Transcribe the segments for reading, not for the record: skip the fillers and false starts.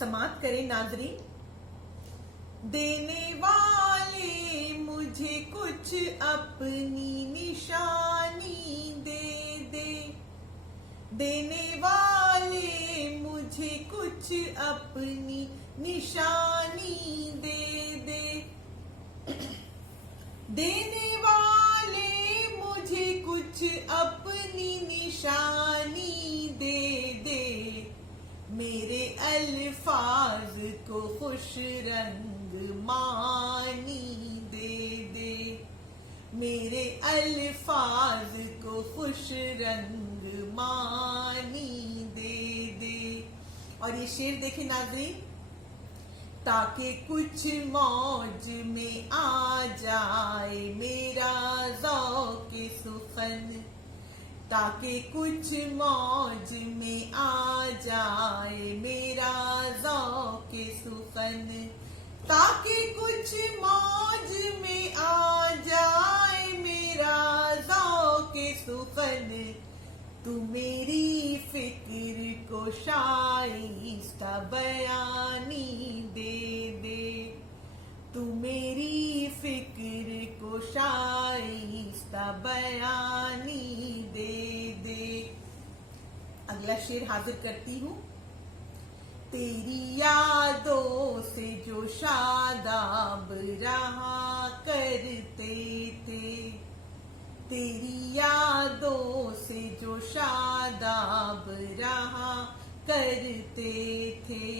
समाप्त करें नाजरीन। देने वाले मुझे कुछ अपनी निशानी दे दे, देने वाले मुझे कुछ अपनी निशानी दे दे, देने वाले मुझे कुछ अपनी निशानी दे दे, मेरे अल्फाज को खुश रंग मानी दे दे, मेरे अल्फाज को खुश रंग मानी दे दे। और ये शेर देखे नाज़रीन, ताकि कुछ मौज में आ जाए मेरा ज़ौक़ सुखन, ताकि कुछ मौज में आ जाए मेरा ज़ौक़ सुखन, ताकि कुछ मौज में आ जाए मेरा ज़ौक़ सुखन, तू मेरी फिक्र को शाइस्ता बयानी दे दे, तू मेरी फिक्र को शाइस्ता बयानी दे दे। अगला शेर हाजिर करती हूँ। तेरी यादों से जो शादाब रहा करते थे, तेरी यादों से जो शादाब रहा करते थे,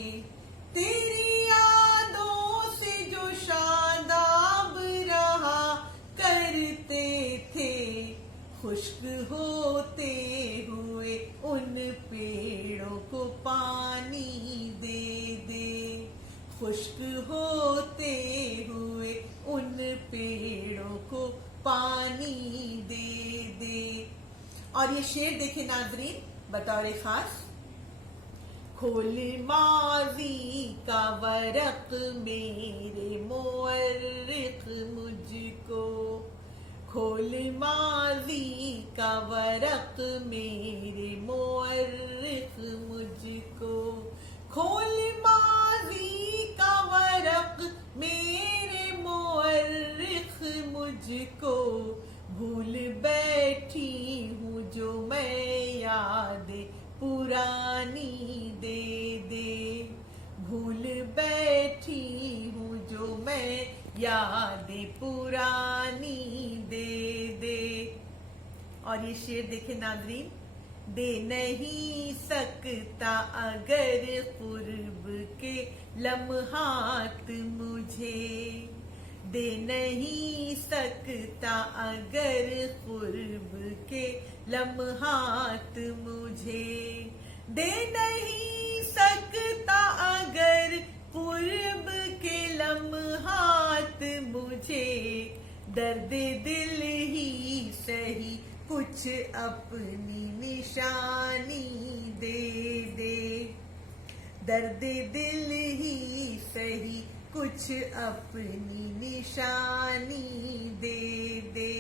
तेरी यादों से जो शादाब रहा करते थे, खुश्क होते हुए उन पेड़ों को पानी दे दे, खुश्क होते हुए उन पेड़ों को पानी दे दे। और ये शेर देखे नाजरीन बतौर खास, खोल माजी का वरक मेरे मुअर्रिख मुझको, खोल माजी का वरक मेरे मुअर्रिख मुझको, खोल माजी का वरक मेरे मुअर्रिख मुझको, भूल बैठी हूँ जो मैं यादें पुरानी दे दे, भूल बैठी हूँ जो मैं यादें पुरानी दे दे। और ये शेर देखे नाज़रीन, दे नहीं सकता अगर कुर्ब के लम्हात मुझे, दे नहीं सकता अगर कुर्ब के लम्हात मुझे, दे नहीं सकता अगर कुर्ब के लम्हात मुझे, दर्द दिल ही सही कुछ अपनी निशानी दे दे, दर्द दिल ही सही कुछ अपनी निशानी दे दे।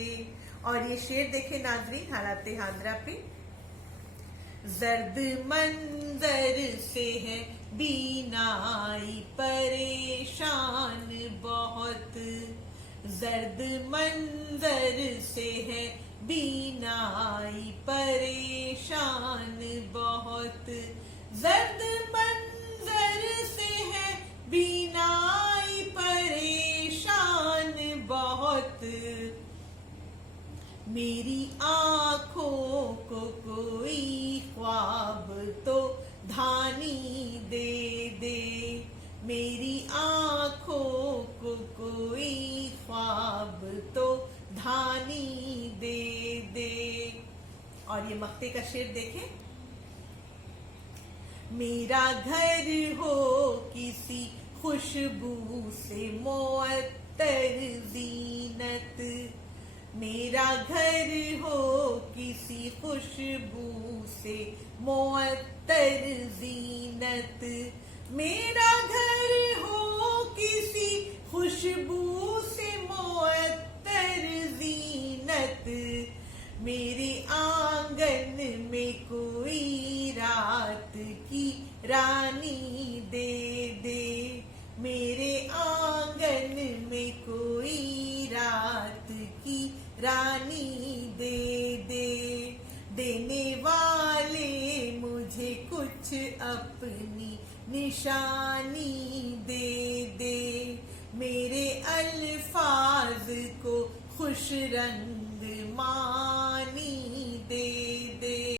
और ये शेर देखे नाजरीन हालाते हाजरा पे, जर्द मंजर से है बीनाई परेशान बहुत, जर्द मंजर से है बीनाई परेशान बहुत, जर्द मंजर से है बीनाई परेशान बहुत, मेरी आँखों को कोई ख्वाब तो धानी दे दे, मेरी आँखों को कोई ख्वाब तो धानी दे दे। और ये मक्ते का शेर देखें, मेरा घर हो किसी खुशबू से मुअत्तर ज़ीनत, मेरा घर हो किसी खुशबू से मुअत्तर ज़ीनत, मेरा घर हो किसी खुशबू से मुअत्तर ज़ीनत, मेरे आंगन में कोई रात की रानी दे दे, मेरे आंगन में कोई रात की रानी दे दे, देने वाले मुझे कुछ अपनी निशानी दे दे, मेरे अल्फाज को खुश रंग मा